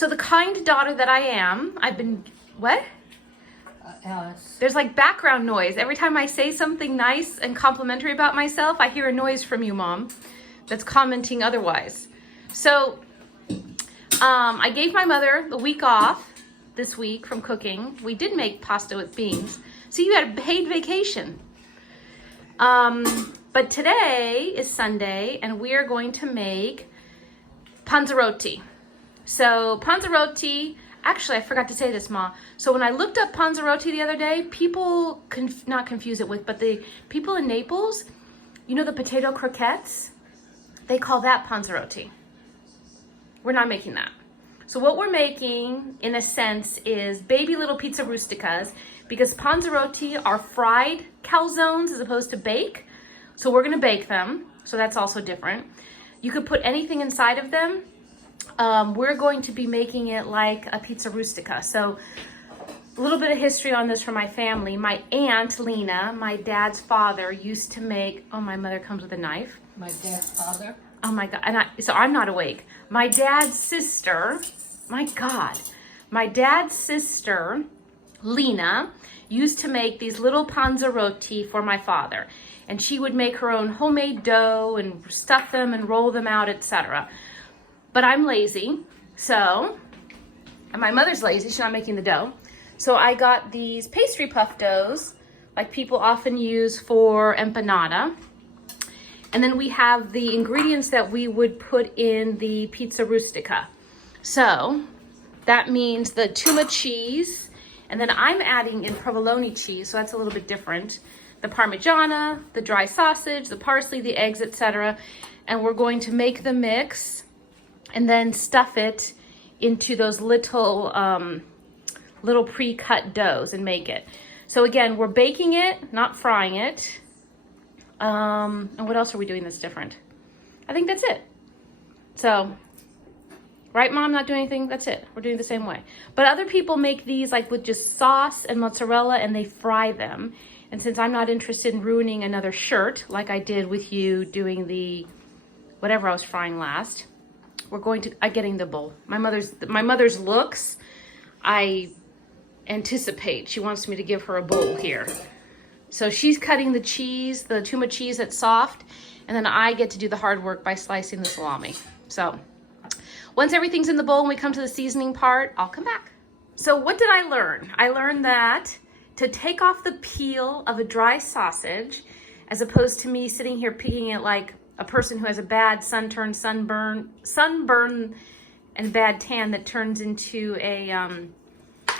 So the kind daughter that I am, I've been, what? Alice. There's like background noise. Every time I say something nice and complimentary about myself, I hear a noise from you, Mom, that's commenting otherwise. So I gave my mother the week off this week from cooking. We did make pasta with beans. So you had a paid vacation. But today is Sunday and we are going to make Panzarotti. So Panzarotti, actually I forgot to say this, Ma. So when I looked up Panzarotti the other day, people, not confuse it with, but the people in Naples, you know the potato croquettes? They call that Panzarotti. We're not making that. So what we're making, in a sense, is baby little pizza rusticas, because Panzarotti are fried calzones as opposed to bake. So we're gonna bake them, so that's also different. You could put anything inside of them. We're going to be making it like a pizza rustica. So a little bit of history on this from my family. My aunt, Lina, my dad's father, used to make, oh, my mother comes with a knife. My dad's father. Oh my God, and so I'm not awake. My dad's sister, my God, my dad's sister, Lina, used to make these little Panzarotti for my father. And she would make her own homemade dough and stuff them and roll them out, etc. But I'm lazy, so, and my mother's lazy, she's not making the dough. So I got these pastry puff doughs, like people often use for empanada. And then we have the ingredients that we would put in the pizza rustica. So that means the tuma cheese, and then I'm adding in provolone cheese, so that's a little bit different. The Parmigiana, the dry sausage, the parsley, the eggs, etc. And we're going to make the mix and then stuff it into those little little pre-cut doughs and make it. So again, we're baking it, not frying it. And what else are we doing that's different? I think that's it. So, right, Mom, not doing anything? That's it. We're doing it the same way. But other people make these like with just sauce and mozzarella and they fry them. And since I'm not interested in ruining another shirt like I did with you doing the whatever I was frying last, we're going to, I'm getting the bowl. My mother's looks, I anticipate. She wants me to give her a bowl here. So she's cutting the cheese, the tuma cheese that's soft, and then I get to do the hard work by slicing the salami. So once everything's in the bowl and we come to the seasoning part, I'll come back. So what did I learn? I learned that to take off the peel of a dry sausage, as opposed to me sitting here picking it like a person who has a bad sunburn, and bad tan that turns into a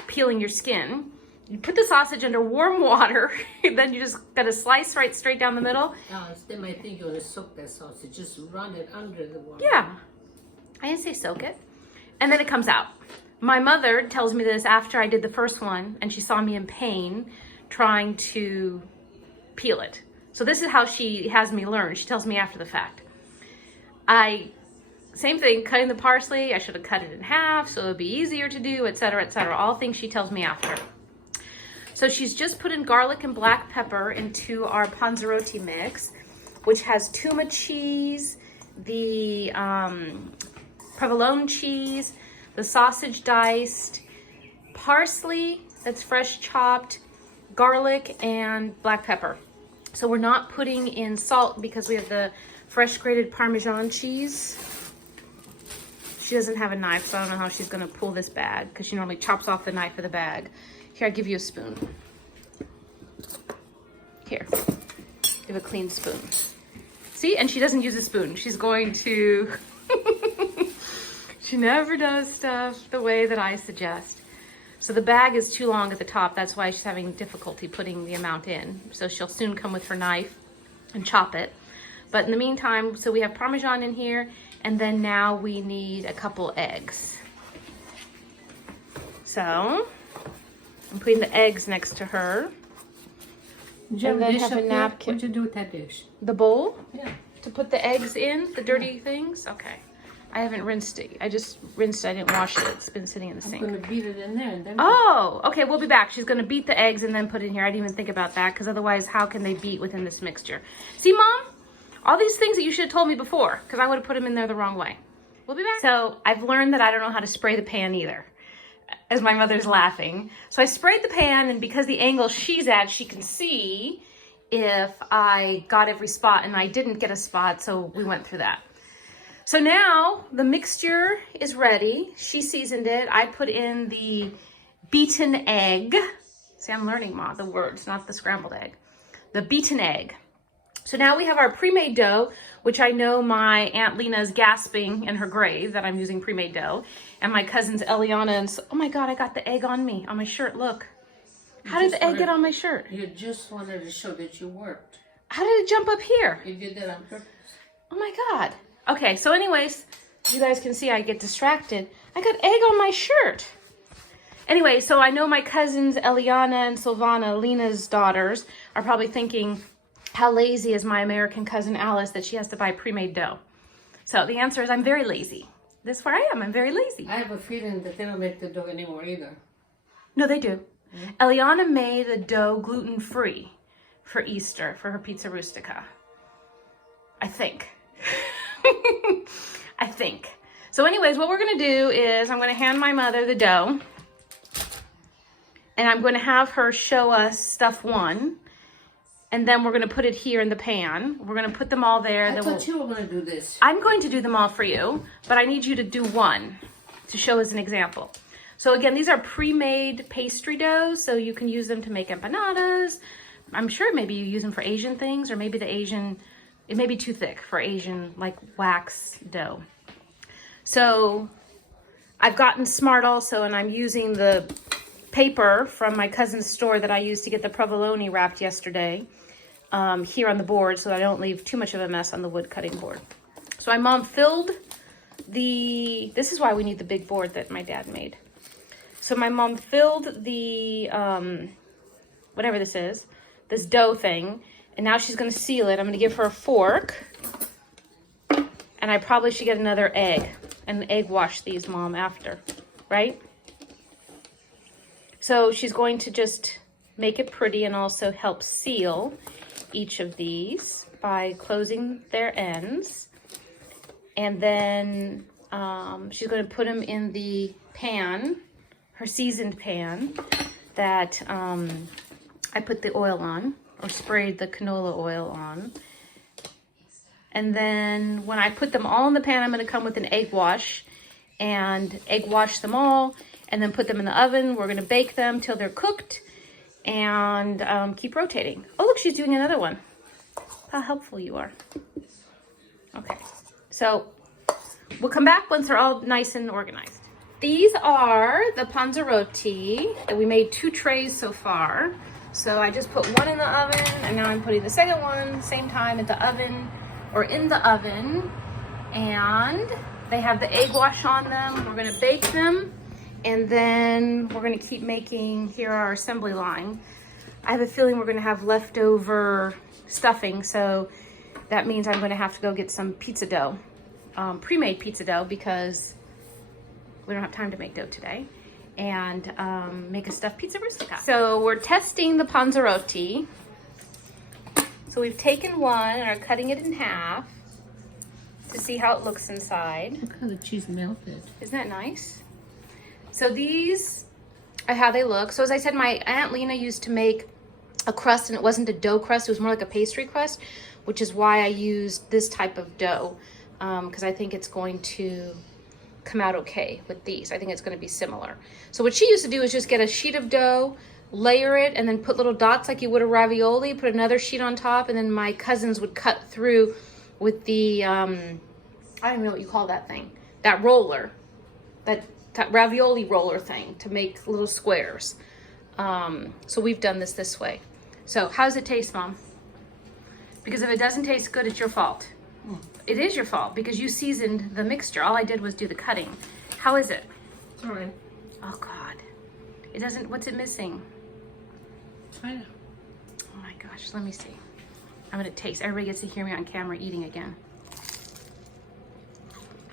peeling your skin. You put the sausage under warm water, then you just gotta slice right straight down the middle. They might think you want to soak that sausage. Just run it under the water. Yeah, I didn't say soak it. And then it comes out. My mother tells me this after I did the first one, and she saw me in pain trying to peel it. So this is how she has me learn. She tells me after the fact. Same thing, cutting the parsley, I should have cut it in half so it would be easier to do, etc., etc. All things she tells me after. So she's just put in garlic and black pepper into our Panzarotti mix, which has tuma cheese, the provolone cheese, the sausage diced, parsley that's fresh chopped, garlic, and black pepper. So we're not putting in salt because we have the fresh grated Parmesan cheese. She doesn't have a knife, so I don't know how she's gonna pull this bag because she normally chops off the knife of the bag. Here, I'll give you a spoon. Here, give a clean spoon. See, and she doesn't use a spoon. She's going to, she never does stuff the way that I suggest. So the bag is too long at the top. That's why she's having difficulty putting the amount in. So she'll soon come with her knife and chop it. But in the meantime, so we have Parmesan in here, and then now we need a couple eggs. So I'm putting the eggs next to her. And then have a napkin. What you do with that dish? The bowl? Yeah. To put the eggs in, the dirty things? Okay. I haven't rinsed it. I just rinsed it. I didn't wash it. It's been sitting in the sink. I'm going to beat it in there. And then Oh, okay. We'll be back. She's going to beat the eggs and then put it in here. I didn't even think about that because otherwise how can they beat within this mixture? See, Mom? All these things that you should have told me before because I would have put them in there the wrong way. We'll be back. So I've learned that I don't know how to spray the pan either, as my mother's laughing. So I sprayed the pan, and because the angle she's at, she can see if I got every spot, and I didn't get a spot, so we went through that. So now the mixture is ready. She seasoned it. I put in the beaten egg. See, I'm learning, Ma, the words, not the scrambled egg. The beaten egg. So now we have our pre-made dough, which I know my Aunt Lina is gasping in her grave that I'm using pre-made dough. And my cousins Eliana and... oh my God, I got the egg on me, on my shirt, look. How did the egg get on my shirt? You just wanted to show that you worked. How did it jump up here? You did that on purpose. Oh my God. Okay, so anyways, you guys can see I get distracted. I got egg on my shirt. Anyway, so I know my cousins Eliana and Silvana, Lina's daughters, are probably thinking, how lazy is my American cousin Alice that she has to buy pre-made dough? So the answer is I'm very lazy. This is where I am. I'm very lazy. I have a feeling that they don't make the dough anymore either. No, they do. Eliana made the dough gluten-free for Easter for her pizza rustica. I think. I think. So anyways, what we're going to do is I'm going to hand my mother the dough. And I'm going to have her show us stuff one. And then we're going to put it here in the pan. We're going to put them all there. I thought you were going to do this. I'm going to do them all for you, but I need you to do one to show us an example. So again, these are pre-made pastry doughs, so you can use them to make empanadas. I'm sure maybe you use them for Asian things, or maybe it may be too thick for Asian, like wax dough. So I've gotten smart also, and I'm using the paper from my cousin's store that I used to get the provolone wrapped yesterday here on the board, so I don't leave too much of a mess on the wood cutting board. So my mom filled this is why we need the big board that my dad made. So my mom filled the, whatever this is, this dough thing, and now she's going to seal it. I'm going to give her a fork, and I probably should get another egg and egg wash these, Mom, after, right? So she's going to just make it pretty and also help seal each of these by closing their ends. And then she's going to put them in the pan, her seasoned pan, that I put the oil on, or sprayed the canola oil on. And then when I put them all in the pan, I'm going to come with an egg wash and egg wash them all, and then put them in the oven. We're going to bake them till they're cooked and keep rotating. Oh, look, she's doing another one. How helpful you are. Okay, so we'll come back once they're all nice and organized. These are the Panzarotti, and we made 2 trays so far. So I just put one in the oven, and now I'm putting the second one same time at the oven, or in the oven. And they have the egg wash on them. We're gonna bake them, and then we're gonna keep making, here our assembly line. I have a feeling we're gonna have leftover stuffing, so that means I'm gonna have to go get some pizza dough, pre-made pizza dough, because we don't have time to make dough today, and make a stuffed pizza rustica. So we're testing the Panzarotti. So we've taken one and are cutting it in half to see how it looks inside. Look how the cheese melted. Isn't that nice? So these are how they look. So as I said, my Aunt Lina used to make a crust, and it wasn't a dough crust, it was more like a pastry crust, which is why I used this type of dough, because I think it's going to come out okay with these. I think it's going to be similar. So what she used to do is just get a sheet of dough, layer it, and then put little dots like you would a ravioli, put another sheet on top, and then my cousins would cut through with the, I don't even know what you call that thing, that roller, that ravioli roller thing to make little squares. So we've done this way. So how does it taste, Mom? Because if it doesn't taste good, it's your fault. It is your fault because you seasoned the mixture. All I did was do the cutting. How is it? It's all right. Oh God. It doesn't, what's it missing? Try it. Oh my gosh, let me see. I'm gonna taste. Everybody gets to hear me on camera eating again.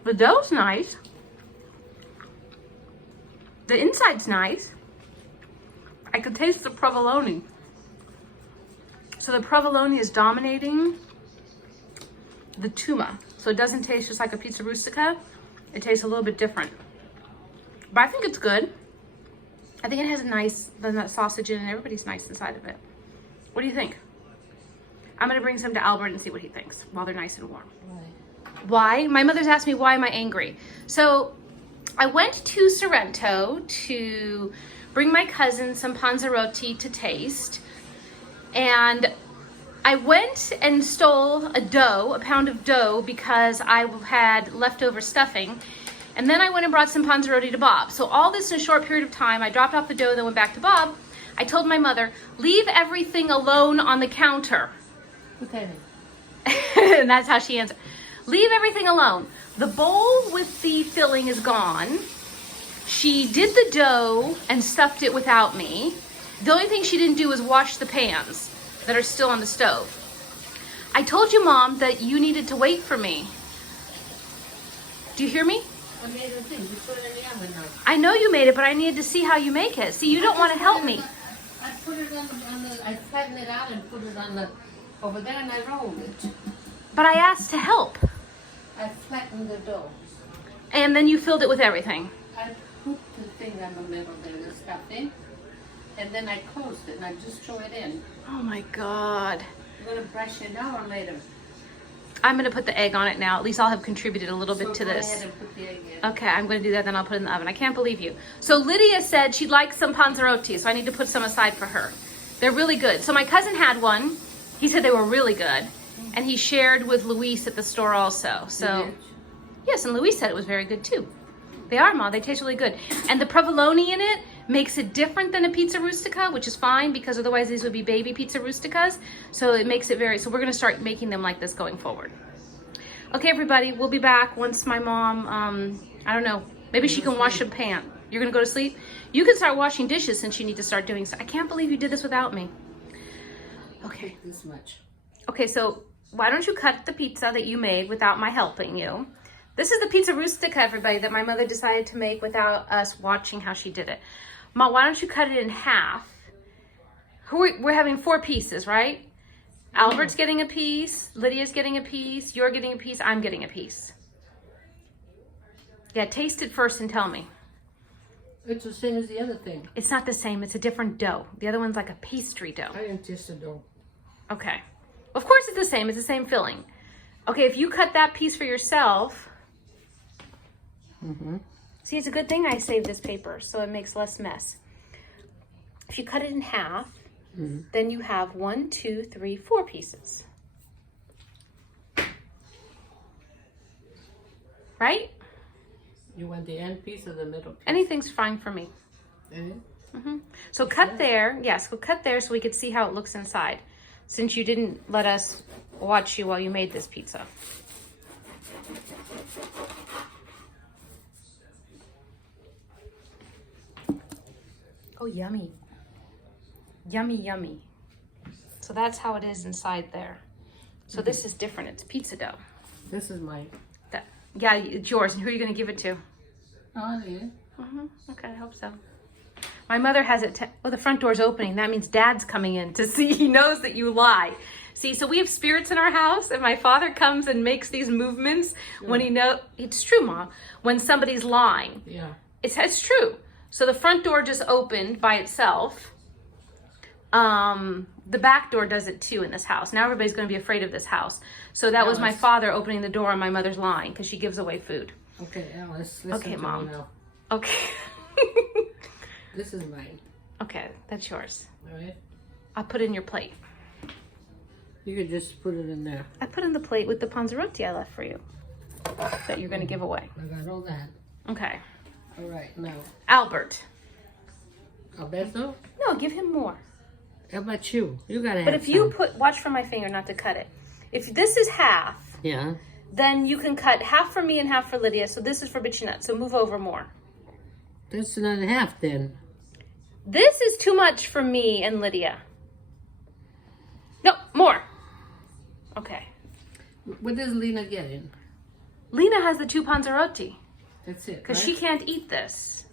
The dough's nice. The inside's nice. I could taste the provolone. So the provolone is dominating the tuma. So it doesn't taste just like a pizza rustica. It tastes a little bit different. But I think it's good. I think it has a nice that sausage in it. Everybody's nice inside of it. What do you think? I'm gonna bring some to Albert and see what he thinks while they're nice and warm. Why? My mother's asked me why am I angry. So I went to Sorrento to bring my cousin some Panzarotti to taste. And I went and stole a pound of dough because I had leftover stuffing. And then I went and brought some Panzarotti to Bob. So all this in a short period of time, I dropped off the dough, then went back to Bob. I told my mother, leave everything alone on the counter. Okay. And that's how she answered. Leave everything alone. The bowl with the filling is gone. She did the dough and stuffed it without me. The only thing she didn't do was wash the pans that are still on the stove. I told you, Mom, that you needed to wait for me. Do you hear me? I made the thing. You put it in the oven now. I know you made it, but I needed to see how you make it. See, you don't want to help me. I put it on the, I flattened it out and put it on the, over there and I rolled it. But I asked to help. I flattened the dough. And then you filled it with everything. I put the thing on the middle there, the stuffing, and then I closed it and I just threw it in. Oh my God. You're gonna brush it now or later? I'm gonna put the egg on it now. At least I'll have contributed a little bit to go this. ahead and put the egg in. Okay, I'm gonna do that, then I'll put it in the oven. I can't believe you. So Lydia said she'd like some Panzarotti, so I need to put some aside for her. They're really good. So my cousin had one. He said they were really good. And he shared with Luis at the store also. So, yes, and Luis said it was very good too. They are, Ma. They taste really good. And the provolone in it makes it different than a pizza rustica, which is fine because otherwise these would be baby pizza rusticas. So it makes it very, so we're going to start making them like this going forward. Okay, everybody, we'll be back once my mom, I don't know, maybe she can wash a pan. You're going to go to sleep? You can start washing dishes since you need to start doing so. I can't believe you did this without me. Okay. This much. Okay, so why don't you cut the pizza that you made without my helping you? This is the pizza rustica, everybody, that my mother decided to make without us watching how she did it. Ma, why don't you cut it in half? We're having 4 pieces, right? Albert's getting a piece, Lydia's getting a piece, you're getting a piece, I'm getting a piece. Yeah, taste it first and tell me. It's the same as the other thing. It's not the same, it's a different dough. The other one's like a pastry dough. I didn't taste the dough. Okay. Of course it's the same filling. Okay, if you cut that piece for yourself, see, it's a good thing I saved this paper so it makes less mess. If you cut it in half, then you have 1, 2, 3, 4 pieces. Right? You want the end piece or the middle piece? Anything's fine for me. So cut there, yes, we'll cut there so we could see how it looks inside, since you didn't let us watch you while you made this pizza. Oh, yummy. Yummy, yummy. So that's how it is inside there. So this is different. It's pizza dough. This is mine. Yeah, it's yours. And who are you going to give it to? Oh, yeah. Okay, I hope so. My mother has it. Oh, the front door's opening. That means Dad's coming in to see. He knows that you lie. See, so we have spirits in our house, and my father comes and makes these movements when he knows. It's true, Mom. When somebody's lying. Yeah. It's true. So the front door just opened by itself. The back door does it too in this house. Now everybody's going to be afraid of this house. So that was my father opening the door on my mother's lying because she gives away food. Okay, now let's listen to Mom. me now. Okay. This is mine. Okay, that's yours. All right. I'll put it in your plate. You could just put it in there. I put in the plate with the Panzarotti I left for you that you're going to give away. I got all that. Okay. All right, now. Albert. Alberto? No, give him more. How about you? You gotta have But if you watch for my finger not to cut it. If this is half, yeah, then you can cut half for me and half for Lydia. So this is for Bitchinette. So move over more. that's not half then. This is too much for me and Lydia. No, more. Okay. What is Lina getting? Lina has the 2 Panzarotti That's it, because right? she can't eat this.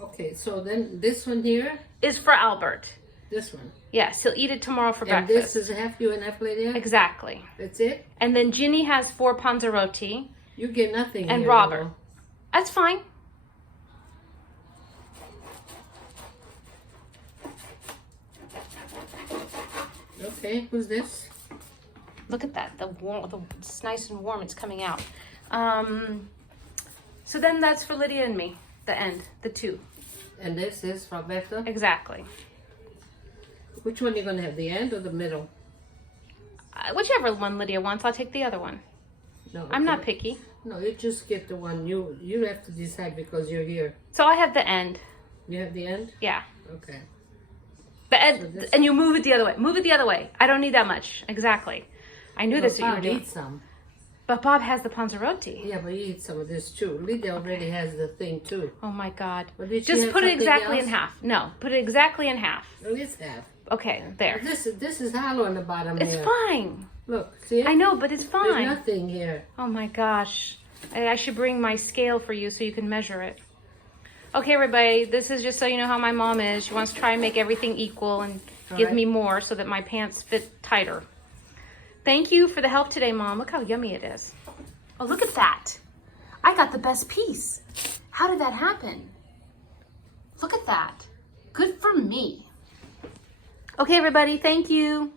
Okay, so then this one here, Is for Albert. this one. Yes, he'll eat it tomorrow for And breakfast. this is half you and half Lydia? Exactly. That's it? And then Ginny has 4 Panzarotti. You get nothing And here, Robert. though. That's fine. Okay, who's this? Look at that. It's nice and warm. It's coming out. So then that's for Lydia and me. The end. The two. And this is Roberto? Exactly. Which one are you going to have, the end or the middle? Whichever one Lydia wants, I'll take the other one. No, I'm not okay. picky. No, you just get the one. You have to decide because you're here. So I have the end. You have the end? Yeah. Okay. The end, and you move it the other way. Move it the other way. I don't need that much. Exactly. I knew this what you were doing. Eat some. But Bob has the Panzarotti. Yeah, but you eat some of this too. Lydia already has the thing too. Oh my God. Just put it exactly in half. No, put it exactly in half. At least half. Okay, there. This is hollow on the bottom It's here. fine. Look, see it? I know, but it's fine. There's nothing here. Oh my gosh. I should bring my scale for you so you can measure it. Okay, everybody, this is just so you know how my mom is. She wants to try and make everything equal and give me more so that my pants fit tighter. Thank you for the help today, Mom. Look how yummy it is. Oh, look at that. I got the best piece. How did that happen? Look at that. Good for me. Okay, everybody, thank you.